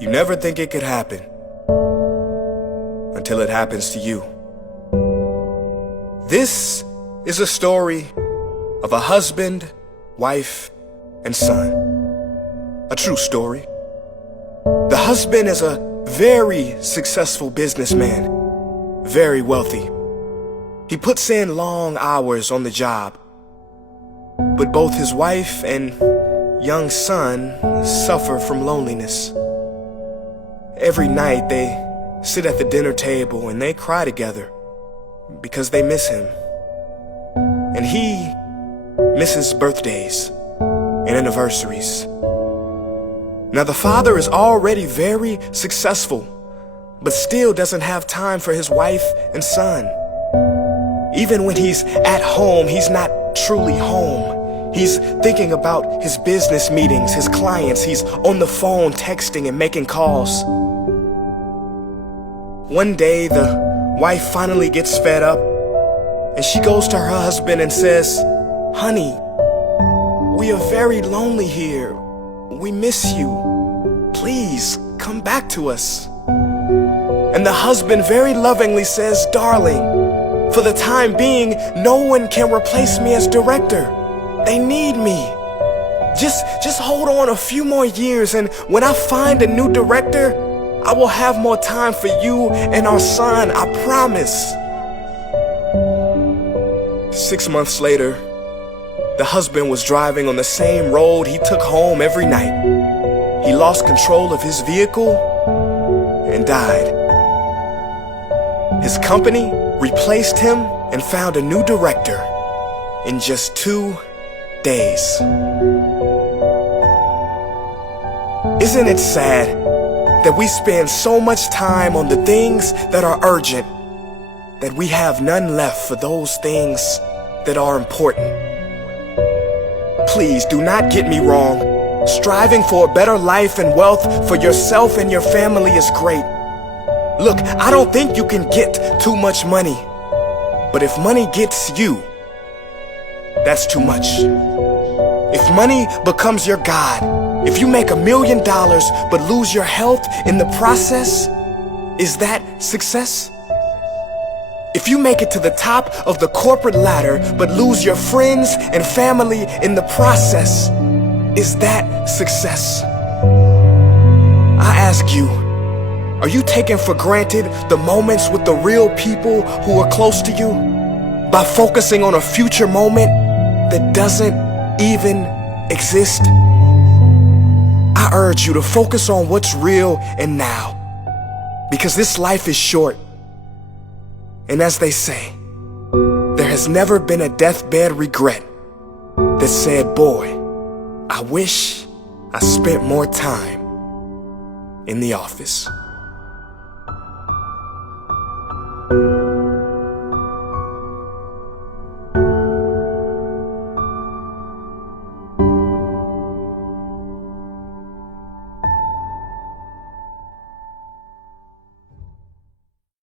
You never think it could happen until it happens to you. This is a story of a husband, wife, and son. A true story. The husband is a very successful businessman, very wealthy. He puts in long hours on the job, but both his wife and young son suffer from loneliness. Every night they sit at the dinner table and they cry together because they miss him. And he misses birthdays and anniversaries. Now the father is already very successful, but still doesn't have time for his wife and son. Even when he's at home, he's not truly home. He's thinking about his business meetings, his clients. He's on the phone texting and making calls. One day, the wife finally gets fed up, and she goes to her husband and says, "Honey, we are very lonely here. We miss you. Please come back to us." And the husband very lovingly says, "Darling, for the time being, no one can replace me as director. They need me. Just hold on a few more years, and when I find a new director, I will have more time for you and our son, I promise." 6 months later, the husband was driving on the same road he took home every night. He lost control of his vehicle and died. His company replaced him and found a new director in just 2 days. Isn't it sad that we spend so much time on the things that are urgent that we have none left for those things that are important? Please do not get me wrong. Striving for a better life and wealth for yourself and your family is great. Look, I don't think you can get too much money, but if money gets you, that's too much. If money becomes your God, if you make $1 million but lose your health in the process, is that success? If you make it to the top of the corporate ladder but lose your friends and family in the process, is that success? I ask you, are you taking for granted the moments with the real people who are close to you by focusing on a future moment that doesn't even exist? I urge you to focus on what's real and now, because this life is short. And as they say, there has never been a deathbed regret that said, "Boy, I wish I spent more time in the office."